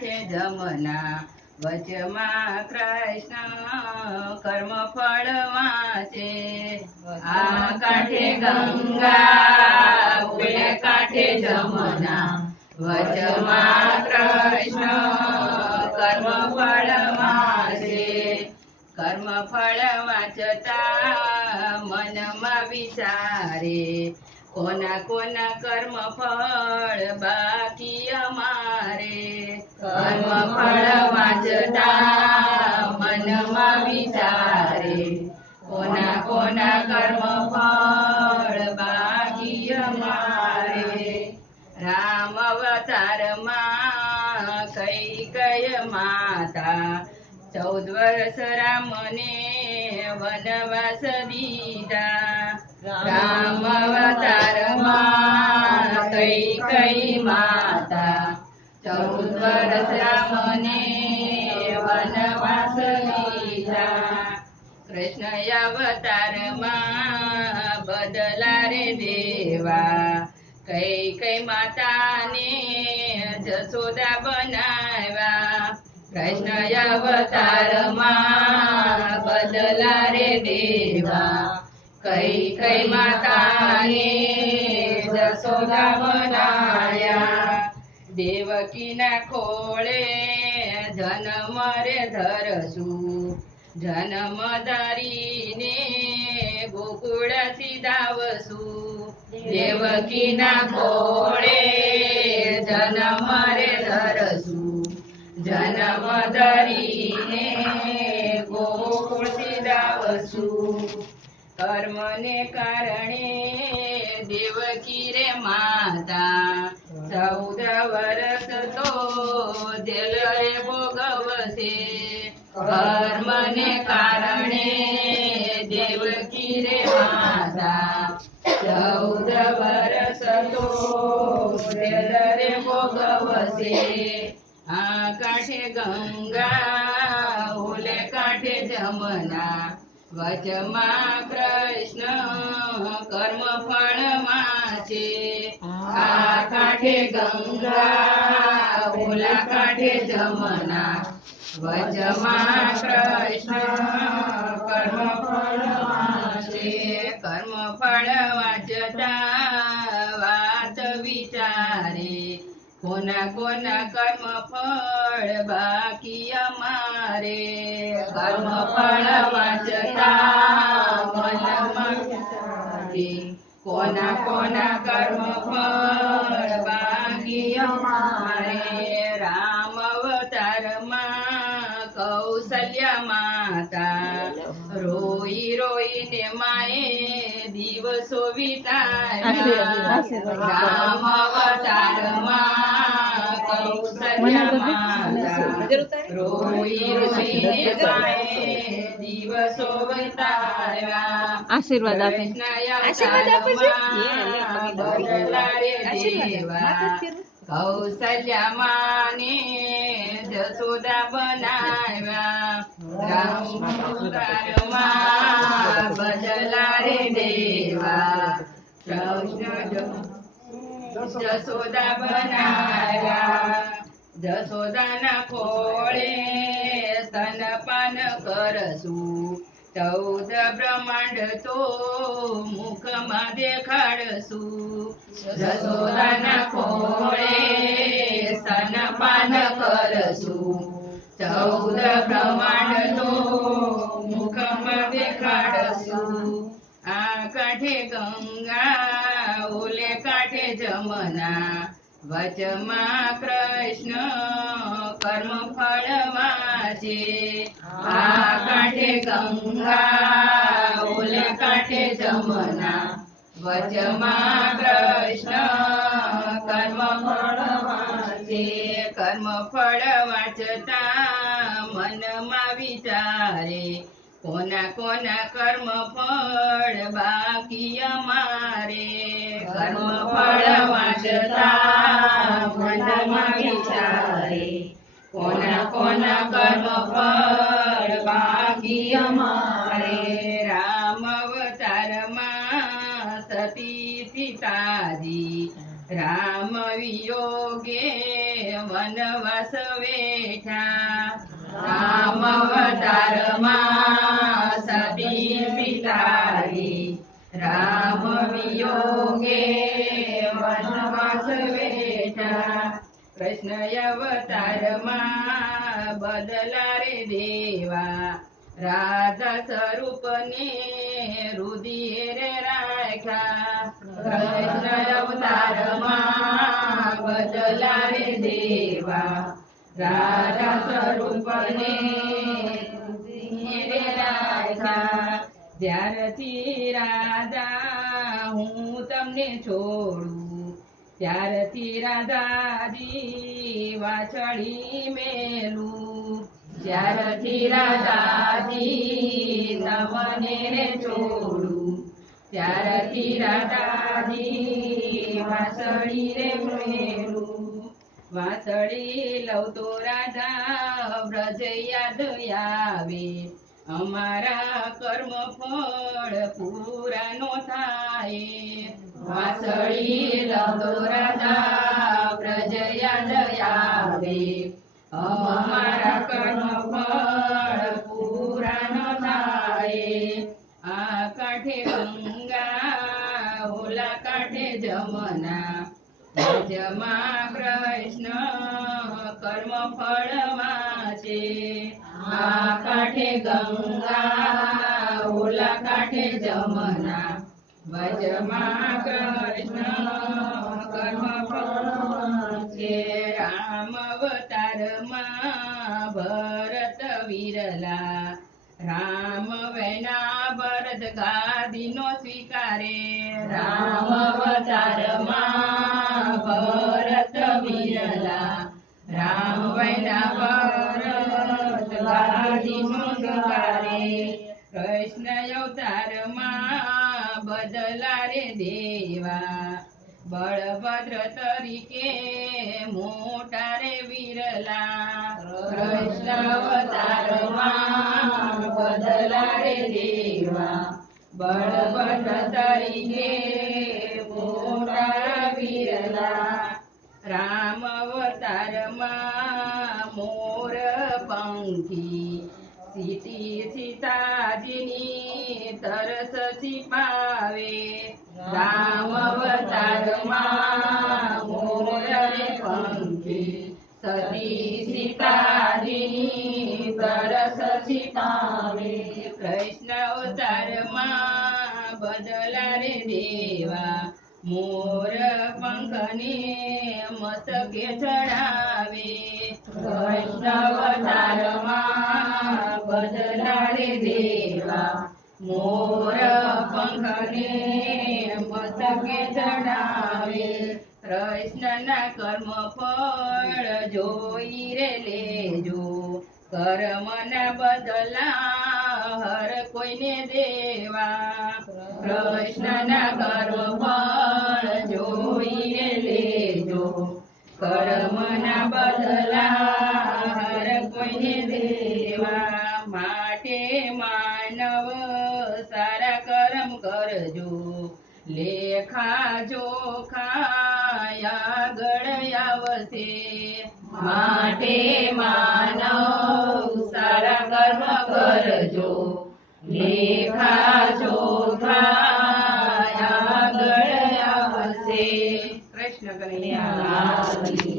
કાંઠે જમના વચમાં કૃષ્ણ કર્મ ફળ વાંચે આ કાંઠે ગંગા કાંઠે જમના વચમાં કૃષ્ણ કર્મ ફળ વાંચે કર્મ ફળ વાંચતા મનમાં વિચારે, કોના કોના કર્મ ફળ બાકી અમારે कर्म फळ वाचता मनमा विचारे कोणा कोणा कर्म फळ बाह्य मारे. राम अवतार मा कैकय माता. चौद वर्ष रामने वनवास दीदा राम अवतार मा कैकई माता. चौथ दसरा मने वनवास लीला कृष्ण अवतार मा बदला रे देवा. कै कै माताने जसोदा बनावा. कृष्ण अवतार मा बदला रे देवा. कै कै माताने जसोदा बनाया. દેવકીના ખોળે જન્મ રે ધરશું જન્મ ધરીને ગોકુળથી દાવશું દેવકીના ખોળે જન્મ રે ધરશું જન્મ ધરીને ગોકુળથી દાવશું કર્મને કારણે દેવકી રે માતા चौदा वर्ष तो जलय भोगवसे कर्मने कारणे देवकी रे माझा. चौदा वर्ष तो जल रे भोगवसे आकाठे गंगा ओले काठे जमना. वचमा कृष्ण कर्म फळ माचे. काठे गंगा ओला काठे जमना वजमा कर्म फळ कर्म फळ वाचता वाच विचारे. कर्म फळ बाकी मारे कर्म फळ वाचता કોના કોના કર્મ ફળ બાકી અમારે રામ અવતારમાં કૌશલ્યા માતા રોઈ રોઈને માએ દિવસો વિતાવ્યા રામ અવતારમાં કૌશલ્યા માતા રોઈ રોઈને માએ દિવસો વિતાવ્યા આશીર્વાદ આપે આશીર્વાદ આપે કૌશલ્યા માને જસોદા બનાવ્યા રામ અવતારમાં બદલા રે દેવા કૃષ્ણ જસોદા બનાવ્યા જસોદાના ખોળે સ્તનપાન કરશું चौद ब्रह्मांड तो मुखमध्ये खाडसू. सजोदन कोळे सन पान करसू. चौद ब्रह्मांड तो मुखमध्ये खाडसू. आकाठे गंगा ओले काठे जमना. वचमा कृष्ण कर्म फळ माझे. आ काठे गंगा ओल्या काठे जमना वचमा कृष्ण कर्म फळ माझे. कर्म फळ वाचता मन मा विचारे. कोना कोना कर्म फळ बाकी मारे कर्म फळ वाचता मन मा विचारे. કોના કોના કર્મ ફળ બાકી અમારે? રામ અવતારમાં સતી સીતાજી. રામ વિયોગે વનવાસ વેઠા. રામ અવતારમાં કૃષ્ણ અવતારમાં બદલા રે દેવા. રાધા સ્વરૂપને ને રે રાખ્યા. કૃષ્ણ અવતારમાં બદલા રે દેવા. રાધા સ્વરૂપને ને રે રાખ્યા. જ્યારથી રાધા હું તમને છોડું ત્યારથી રાધાજી વાછડી મેલું. જ્યારથી રાધાજી તમને ને છોડું ત્યારથી રાધાજી વાસળી રે મેલું. વાસળી લવ તો રાધા વ્રજ યાદ આવે. અમારા કર્મ ફળ પૂરા નો થાય. વાસળી અમારા કર્મ ફળ પૂરા ન થાય. આ કાંઠે ગંગા ઓલા કાંઠે જમના. જમા કૃષ્ણ કર્મ ફળમાં છે. આ કાંઠે ગંગા ઓલા કાંઠે જમના. વજમાં કૃષ્ણ કર્મ ફળ છે. રામ ભરત વિરલા. રામ વેના ભરત ગાદીનો સ્વીકારે. રામ અવતારમાં ભરત વિરલા. રામ વેના ભરત ગાદીનો સ્વીકારે. કૃષ્ણ અવતારમાં બદલા રે દેવા. બળભદ્ર તરીકે वैष्णवतारमा बदला रे देवा बळपट तैने मोठा विरला रामवतारमा मोर पंखी सीती બદલા રે દેવા. મોર પંખને મસ્તકે ચડાવે કૃષ્ણ અવતારમાં બદલા દેવા. મોર પંખને મસ્તકે ચડાવે કૃષ્ણના કર્મ ફળ જોઈ રે લેજો. કર્મના બદલા હર કોઈને દેવા. કૃષ્ણના કર્મ ફળ જોઈને લેજો. માટે માનવ સારા કર્મ કરજો. લેખા જોખા હરે કૃષ્ણ કલ્યાણ